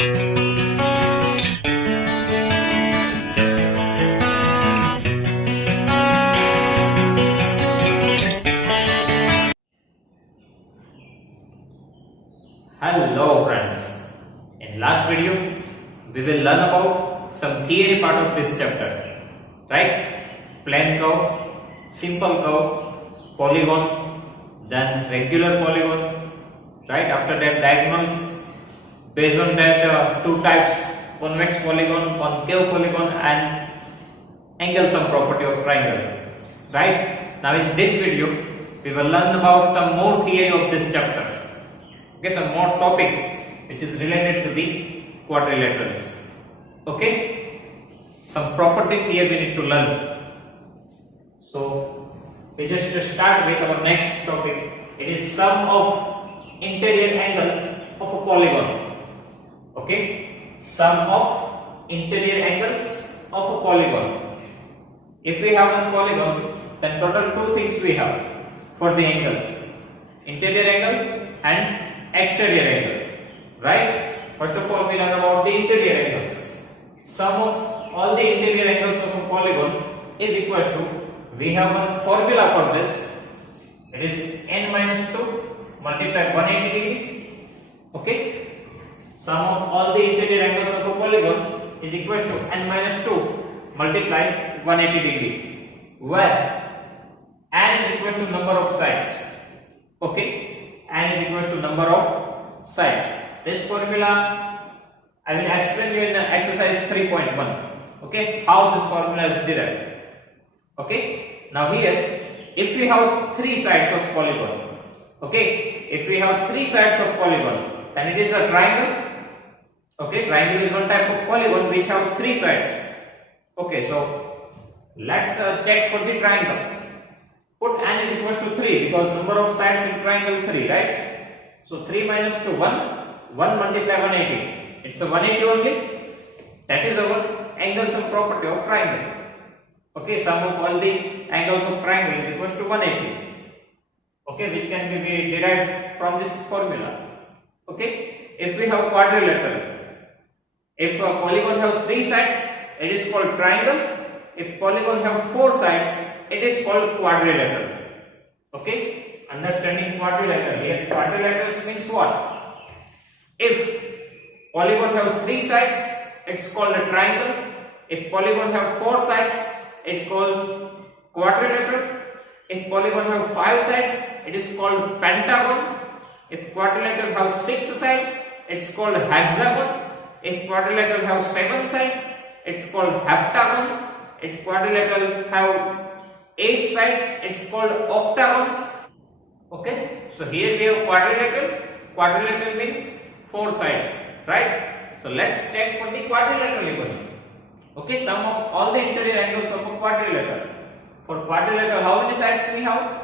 Hello friends, in last video we will learn about some theory part of this chapter, right? Plane curve, simple curve, polygon, then regular polygon, right? After that diagonals, based on that two types, convex polygon, concave polygon and angle sum property of triangle, right? Now in this video we will learn about some more theory of this chapter. Okay, some more topics which is related to the quadrilaterals. Okay, some properties here we need to learn. So we just start with our next topic. It is sum of interior angles of a polygon. Okay, sum of interior angles of a polygon. If we have a polygon, then total two things we have for the angles: interior angle and exterior angles, right? First of all, we learn about the interior angles. Sum of all the interior angles of a polygon is equal to, we have one formula for this. It is n minus 2 multiplied 180 degree. Okay, sum of all the interior angles of a polygon is equal to n minus 2 multiplied 180 degree, where n is equal to number of sides. Okay, n is equal to number of sides. This formula I will explain you in exercise 3.1. Okay, how this formula is derived. Okay, now here if we have three sides of polygon, okay, if we have three sides of polygon, then it is a triangle. Okay, triangle is one type of polygon which have three sides. Okay, so let's check for the triangle. Put n is equal to 3 because number of sides in triangle 3, right? So 3 minus 2, 1 multiply 180. It's a 180 only. That is our angle sum property of triangle. Okay, sum of all the angles of triangle is equal to 180. Okay, which can be derived from this formula. Okay, if we have quadrilateral, if a polygon have three sides, it is called triangle. If polygon have four sides, it is called quadrilateral. Okay, understanding quadrilateral. Here quadrilaterals means what? If polygon have three sides, it's called a triangle. If polygon have four sides, it's called quadrilateral. If polygon have five sides, it is called pentagon. If quadrilateral have six sides, it's called hexagon. If quadrilateral have seven sides, it's called heptagon. If quadrilateral have 8 sides, it's called octagon. Okay, so here we have quadrilateral. Quadrilateral means 4 sides, right? So let's check for the quadrilateral equation. Okay, sum of all the interior angles of a quadrilateral. For quadrilateral, how many sides we have?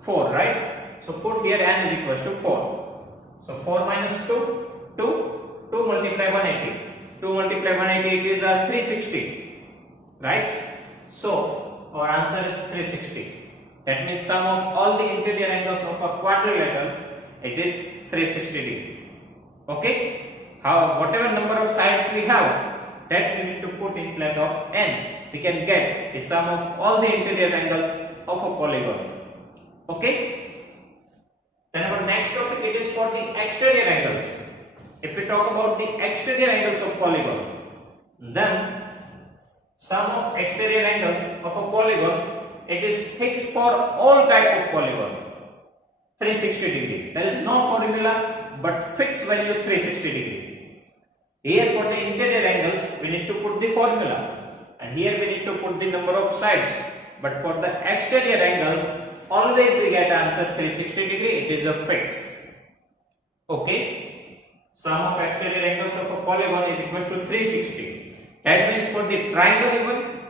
4, right? So put here n is equal to 4. So 4 minus 2, 2 multiply 180. 2 multiply 180, it is 360, right? So our answer is 360. That means sum of all the interior angles of a quadrilateral, it is 360 degree. Okay, whatever number of sides we have, that we need to put in place of n. We can get the sum of all the interior angles of a polygon. Okay, then our next topic, it is for the exterior angles. If we talk about the exterior angles of polygon, then sum of exterior angles of a polygon, it is fixed for all type of polygon, 360 degree. There is no formula but fixed value 360 degree. Here for the interior angles we need to put the formula, and here we need to put the number of sides. But for the exterior angles, always we get answer 360 degree. It is a fix. Okay, sum of exterior angles of a polygon is equal to 360. That means for the triangle even,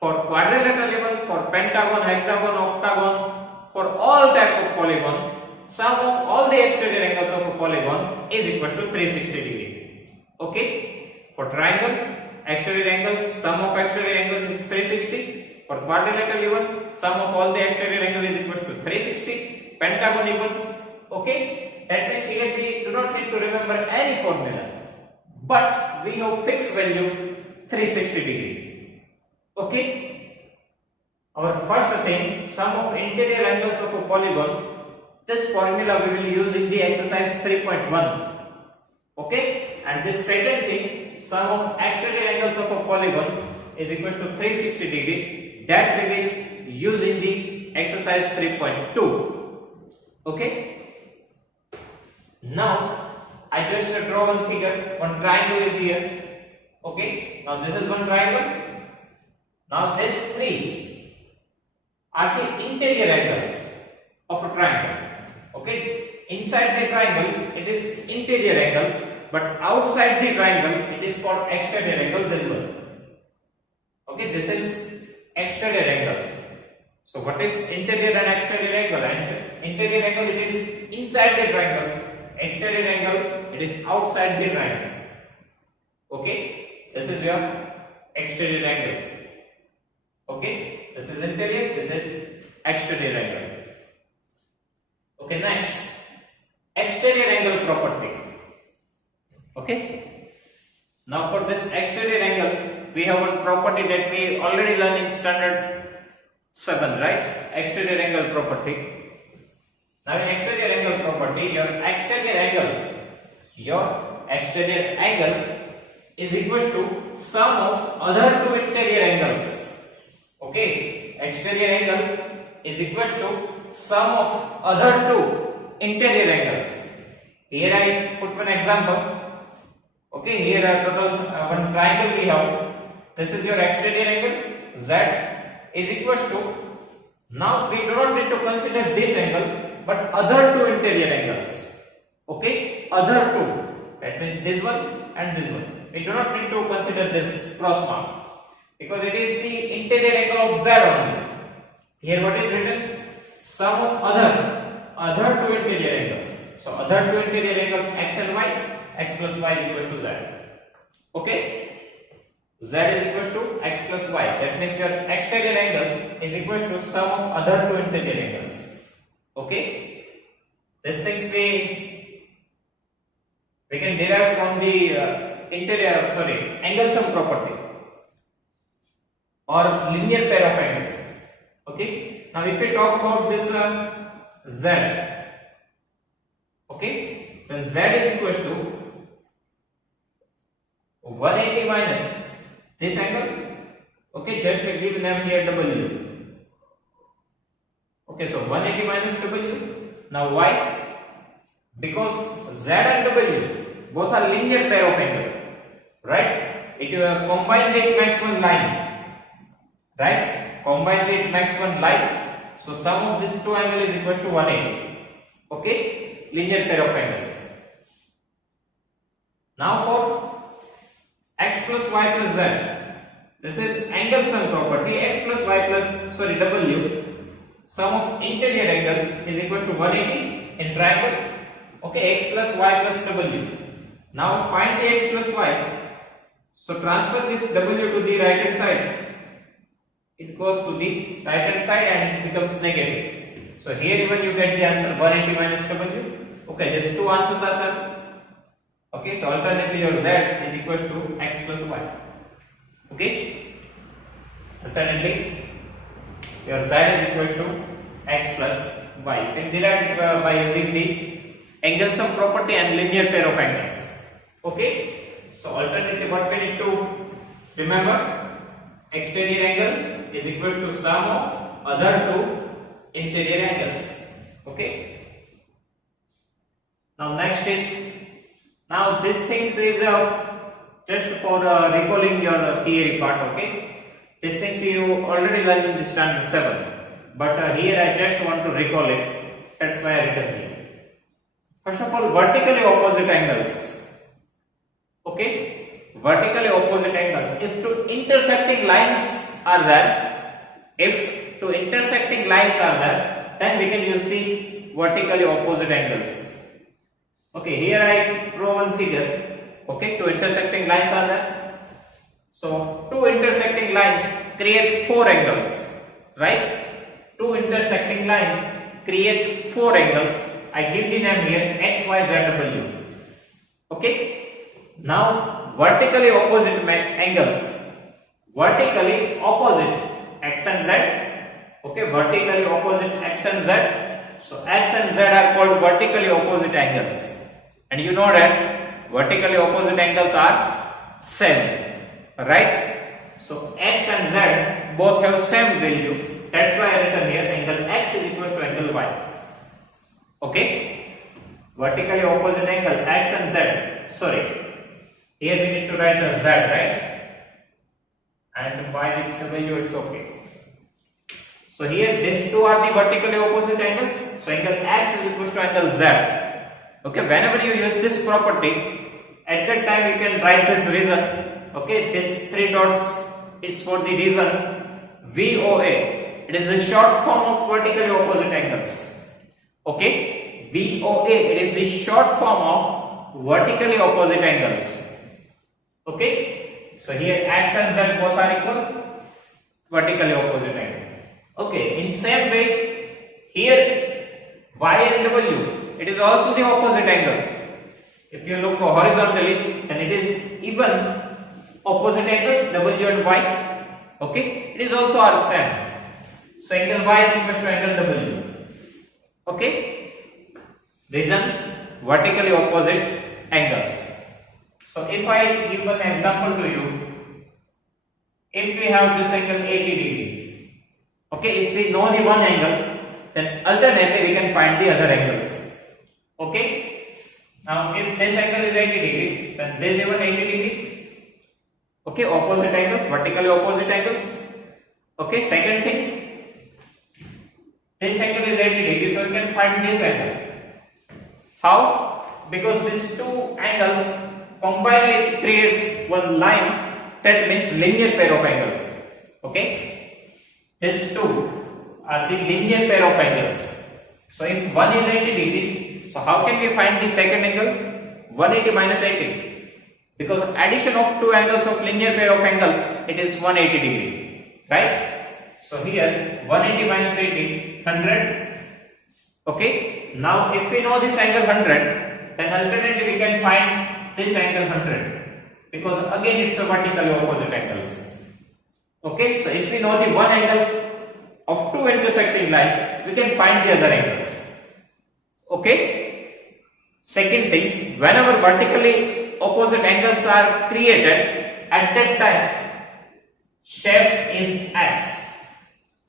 for quadrilateral even, for pentagon, hexagon, octagon, for all type of polygon, sum of all the exterior angles of a polygon is equal to 360 degree. Okay, for triangle, exterior angles, sum of exterior angles is 360. For quadrilateral even, sum of all the exterior angles is equal to 360. Pentagon even. Okay, that means here we do not need to remember any formula. but we have fixed value 360 degree. Okay. Our first thing, sum of interior angles of a polygon. This formula we will use in the exercise 3.1. Okay. And this second thing, sum of exterior angles of a polygon is equal to 360 degree. That we will use in the exercise 3.2. Okay. Now I just draw one figure. One triangle is here. Okay. Now this is one triangle. Now these three are the interior angles of a triangle. Okay. Inside the triangle it is interior angle, but outside the triangle it is called exterior angle. This one. Okay. This is exterior angle. So what is interior and exterior angle? And interior angle it is inside the triangle. Exterior angle it is outside the triangle. Okay. This is your exterior angle. Okay. This is interior. This is exterior angle. Okay. Next, exterior angle property. Okay. Now for this exterior angle, we have one property that we already learned in standard 7, right? Exterior angle property. Now in exterior angle property, your exterior angle is equal to sum of other two interior angles. Okay, exterior angle is equal to sum of other two interior angles. Here I put one example. Okay, here a total one triangle we have. This is your exterior angle. Z is equal to. Now we do not need to consider this angle, but other two interior angles. Okay, other two. That means this one and this one. We do not need to consider this cross mark because it is the interior angle of Z only. Here what is written? Sum of other two interior angles. So other two interior angles x and y. X plus y is equal to z. Okay. Z is equal to x plus y. That means your exterior angle is equal to sum of other two interior angles. Okay. These things we can derive from the angle sum property or linear pair of angles. Okay. Now if we talk about this z, okay, then z is equal to 180 minus this angle. Okay, just to give them here w. Okay, so 180 minus w. Now why? Because z and w both are linear pair of angle, right? It combined it makes one line, right? Combined it makes one line. So sum of these two angles is equal to 180. Okay, linear pair of angles. Now for x plus y plus z, this is angle sum property. X plus y plus w, sum of interior angles is equal to 180 in triangle. Okay, x plus y plus w. Now find the x plus y. So transfer this w to the right hand side. It goes to the right hand side and it becomes negative. So here even you get the answer 180 minus w. Okay, these two answers are same. Okay, so alternately your z is equal to x plus y. Okay, alternately your z is equal to x plus y. You can derive it by using the angle sum property and linear pair of angles. Okay, so alternately what we need to remember, exterior angle is equal to sum of other two interior angles. Okay, now next is, now this things is just for recalling your theory part. Okay, these things you already learned in the standard 7, but here I just want to recall it. That's why I written here. First of all, vertically opposite angles. Okay, vertically opposite angles. If two intersecting lines are there, then we can use the vertically opposite angles. Okay, here I draw one figure. Okay, two intersecting lines are there. So two intersecting lines create four angles, right? Two intersecting lines create four angles. I give the name here x, y, z, w. Okay. Now vertically opposite angles, vertically opposite x and z. Okay, vertically opposite x and z. So x and z are called vertically opposite angles, and you know that vertically opposite angles are same, right? So x and z both have same value. That's why I written here angle x is equal to angle y. Okay, vertically opposite angle x and z. Sorry, here we need to write the z, right? And y which value, it's okay. So here these two are the vertically opposite angles. So angle x is equal to angle z. Okay, whenever you use this property, at that time you can write this reason. Okay, this three dots is for the reason VOA. It is a short form of vertically opposite angles. Okay, VOA, it is a short form of vertically opposite angles. Okay, so here x and z both are equal, vertically opposite angle. Okay, in same way, here y and w, it is also the opposite angles. If you look horizontally, then it is even opposite angles w and y. Okay, it is also our same. So angle y is equal to angle w. Okay, reason vertically opposite angles. So if I give an example to you, if we have this angle 80 degree, okay, if we know the one angle, then alternately we can find the other angles. Okay, now if this angle is 80 degree, then this is even 80 degree. Okay, opposite angles, vertically opposite angles. Okay, second thing, this angle is 80 degree, so we can find this angle. How? Because these two angles combined creates one line, that means linear pair of angles. Okay, these two are the linear pair of angles. So if one is 80 degree, so how can we find the second angle? 180 minus 80. Because addition of two angles of linear pair of angles, it is 180 degree, right? So here 180 minus 80, 100. Okay, now if we know this angle 100, then alternately we can find this angle 100, because again it's a vertically opposite angles. Okay, so if we know the one angle of two intersecting lines, we can find the other angles. Okay, second thing, whenever vertically opposite angles are created, at that time shape is x.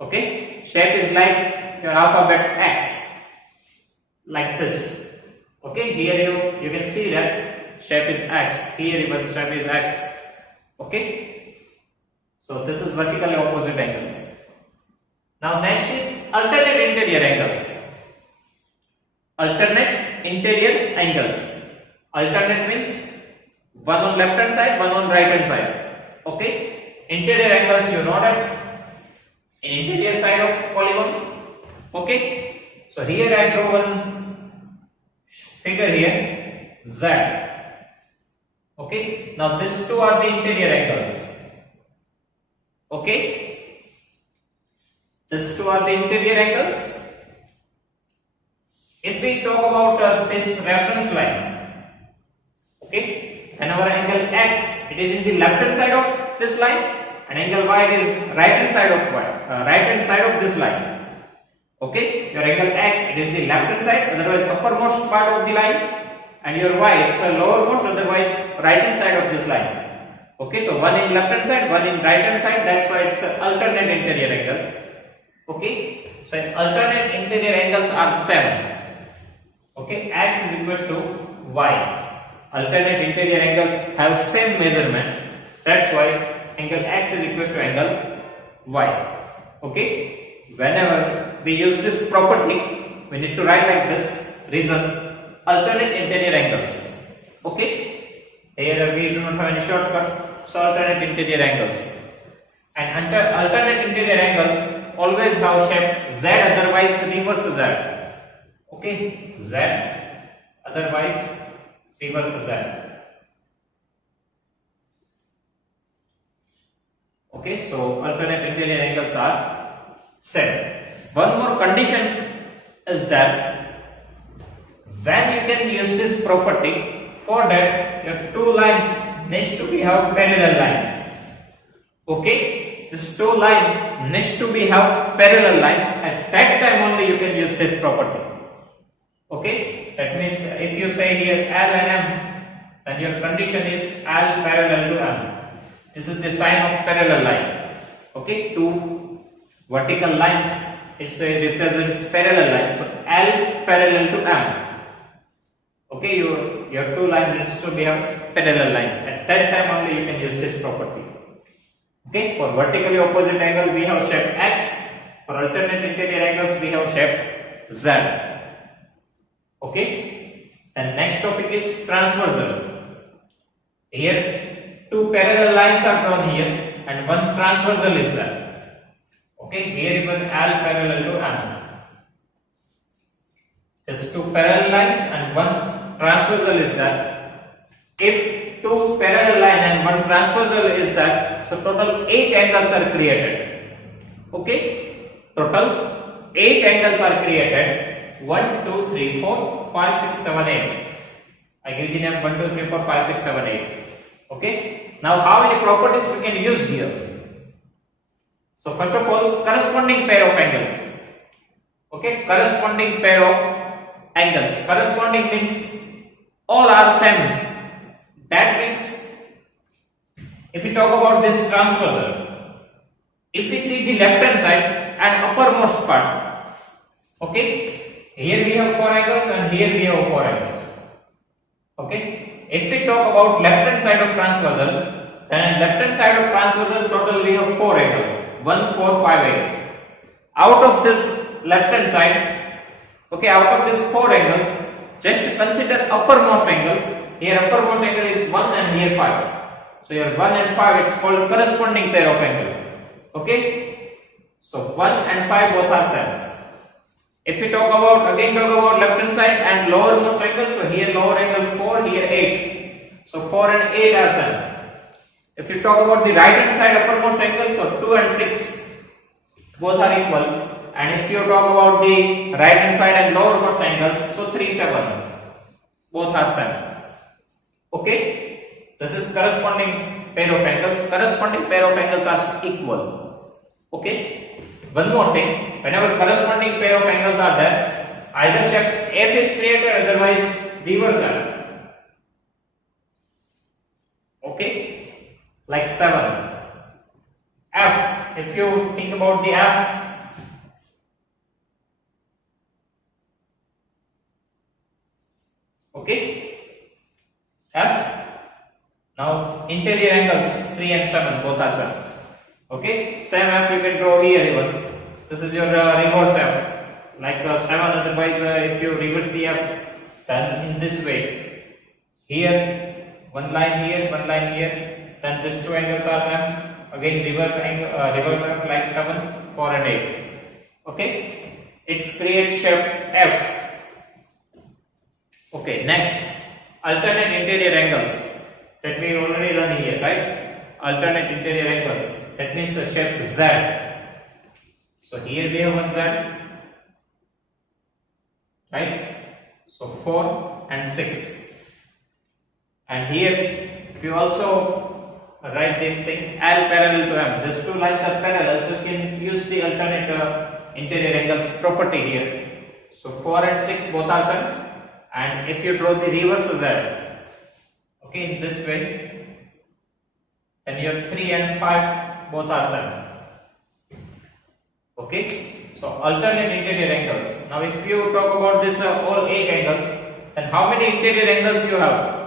Okay, shape is like your alphabet x, like this. Okay, here you can see that shape is x, here even shape is x. Okay, so this is vertically opposite angles. Now next is alternate interior angles. Alternate interior angles. Alternate means one on left hand side, one on right hand side. Okay, interior angles, you know that interior side of polygon. Okay, so here I draw one figure here, Z. Okay, now these two are the interior angles. Okay, these two are the interior angles. If we talk about this reference line, okay, then our angle x, it is in the left hand side of this line, and angle y, it is right hand side of this line. Okay, your angle x, it is the left hand side, otherwise uppermost part of the line, and your y, it's a lowermost, otherwise right hand side of this line. Okay, so one in left hand side, one in right hand side, that's why it's alternate interior angles. Okay, so alternate interior angles are 7. Okay, x is equal to y. Alternate interior angles have same measurement, that's why angle x is equal to angle y. Okay, whenever we use this property, we need to write like this, reason alternate interior angles. Okay, here we do not have any shortcut, so alternate interior angles. And under alternate interior angles always have shape z, otherwise reverse z. Okay, z, otherwise reverse z. Okay, so alternate interior angles are set. One more condition is that when you can use this property for that your two lines needs to be have parallel lines. Okay, this two line needs to be have parallel lines. At that time only you can use this property. Okay, that means if you say here L and M, then your condition is L parallel to M. This is the sign of parallel line. Okay, two vertical lines, it represents parallel lines. So L parallel to M. Okay, your two lines needs to be have parallel lines. At that time only you can use this property. Okay, for vertically opposite angle we have shape X. For alternate interior angles we have shape Z. Okay, then next topic is transversal. Here two parallel lines are drawn here and one transversal is there. Okay, here even L parallel to M. Just two parallel lines and one transversal is there. If two parallel line and one transversal is there, so total 8 angles are created. Okay, total 8 angles are created. 1, 2, 3, 4, 5, 6, 7, 8. I give the name 1, 2, 3, 4, 5, 6, 7, 8. Okay. Now how many properties we can use here? So first of all, corresponding pair of angles. Okay, corresponding pair of angles. Corresponding means all are same. That means if we talk about this transversal, if we see the left hand side and uppermost part, okay, here we have 4 angles and here we have 4 angles. Okay, if we talk about left hand side of transversal, then left hand side of transversal total we have 4 angles, 1, 4, 5, 8. Out of this left hand side, okay, out of this 4 angles, just consider uppermost angle. Here uppermost angle is 1 and here 5. So here 1 and 5, it's called corresponding pair of angle. Okay, so 1 and 5 both are same. If we talk about left hand side and lowermost angle, so here lower angle 4, here 8. So 4 and 8 are same. If you talk about the right hand side uppermost angle, so 2 and 6 both are equal. And if you talk about the right hand side and lowermost angle, so 3, 7 both are same. Okay, this is corresponding pair of angles. Corresponding pair of angles are equal. Okay, one more thing, whenever corresponding pair of angles are there, either shape F is created, otherwise reverse F. Okay, like 7. F, if you think about the F, okay, F. Now interior angles 3 and 7 both are same. Okay, same F you can draw here even. This is your reverse F, like 7. Otherwise, if you reverse the F, then in this way. Here one line here, one line here. Then these two angles are same. Again reverse angle, reverse F like 7, 4 and 8. Okay, it's create shape F. Okay, next alternate interior angles. That we already done here, right? Alternate interior angles. That means the shape Z. So here we have one Z, right? So 4 and 6. And here we also write this thing L parallel to M. These two lines are parallel, so you can use the alternate interior angles property here. So 4 and 6 both are same. And if you draw the reverse Z, okay, in this way, then your 3 and 5 both are same. Okay, so alternate interior angles. Now if you talk about this all 8 angles, then how many interior angles you have?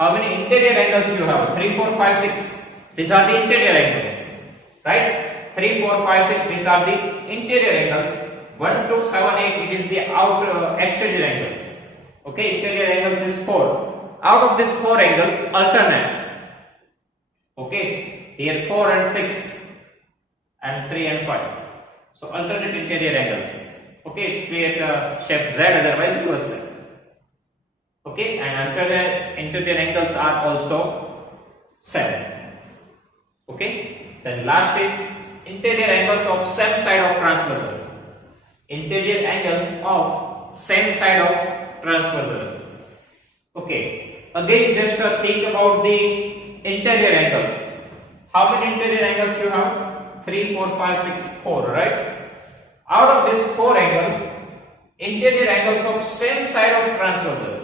How many interior angles you have? 3, 4, 5, 6. These are the interior angles, right? 3, 4, 5, 6. These are the interior angles. 1, 2, 7, 8. It is the outer exterior angles. Okay, interior angles is 4. Out of this 4 angle, alternate. Okay, here 4 and 6 and 3 and 5. So alternate interior angles. Okay, it's create a shape Z, otherwise it was Z. Okay, and alternate interior angles are also same. Okay, then last is interior angles of same side of transversal. Interior angles of same side of transversal. Okay, again just think about the interior angles. How many interior angles you have? 3, 4, 5, 6, 4, right? Out of this 4 angles, interior angles of same side of transversal.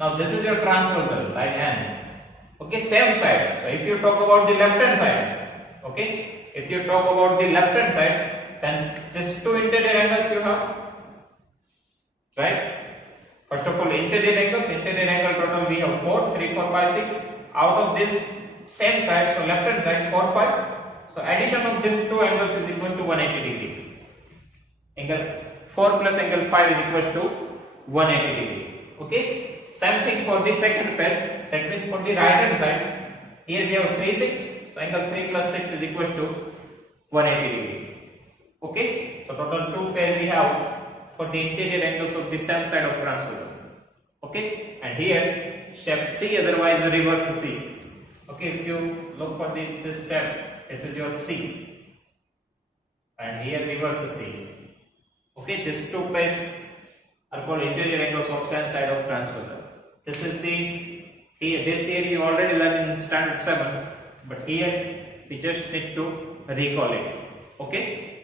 Now this is your transversal, like N. Okay, same side. So if you talk about the left hand side, okay, if you talk about the left hand side, then this 2 interior angles you have, right? First of all, interior angle total we have 4, 3, 4, 5, 6. Out of this same side, so left hand side 4, 5. So addition of these 2 angles is equal to 180 degree. Angle 4 plus angle 5 is equal to 180 degree. Okay. Same thing for the second pair. That means for the right hand side, here we have 3, 6. So angle 3 plus 6 is equal to 180 degree. Okay. So total 2 pair we have for the interior angles of the same side of transversal. Okay. And here shape C, otherwise reverse C. Okay. If you look for this shape, this is your C. And here reverse C. Okay. These 2 pairs are called interior angles of same side of transversal. This is this theory you already learned in standard 7, but here we just need to recall it. Okay.